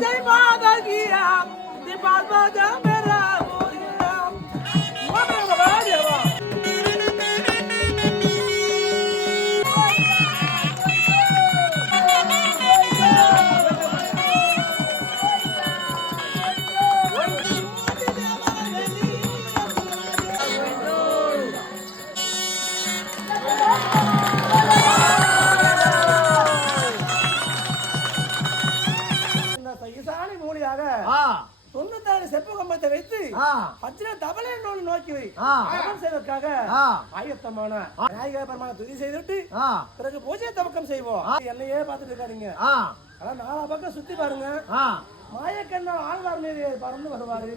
जय माता की राम दीपाल बाजा मेरा मोरी राम वो मेरा बड़ा देवा செப்பு கம்பத்தை வைத்து பச்சை தபலை நோக்கி வை செய்வதற்காக ஆயத்தமான விநாயக பெருமான துதி செய்துவிட்டு பிறகு பூஜை துவக்கம் செய்வோம். என்னையே பார்த்துட்டு இருக்காருங்க. ஆனா நாலா பக்கம் சுத்தி பாருங்க. மாயக்கண்ணா ஆழ்வார் மீது பறந்து வருவாரு.